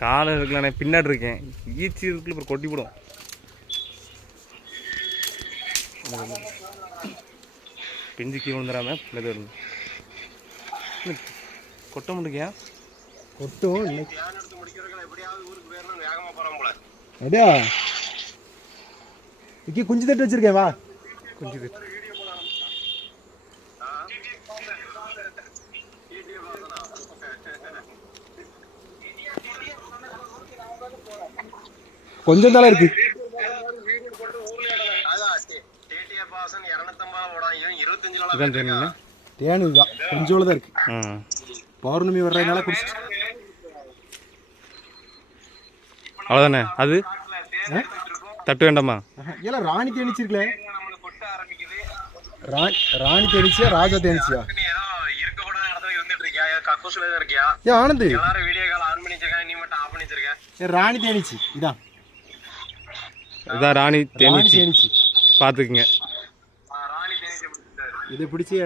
காலை இருக்குல்ல, நான் பின்னாடி இருக்கேன். ஈச்சி இருக்குல்ல, அப்புறம் கொட்டி போடும். பிஞ்சுக்கி விழுந்துடாம மெது வருது. கொட்ட முடியா? கொட்டும் அடியா இக்கி குஞ்சு தட்டு வச்சிருக்கேன். வா குஞ்சு தட்டு. கொஞ்சம் தானே இருக்கு. தேனு கொஞ்சோட தான் இருக்கு. பௌர்ணமி வர்றதுனால குடிச்சிட்டு அவ்வளோதானே. அது தட்டு வேண்டாமா? ஏன் ராணி தேனிச்சிருக்கல? ராணி தேனிச்சியா ராஜா தேனிச்சியா? ஏன் ஆனந்த் ராணி தேனிச்சு. இதான் இதான் ராணி தேனிச்சு. பார்த்துக்குங்க. இதை பிடிச்சி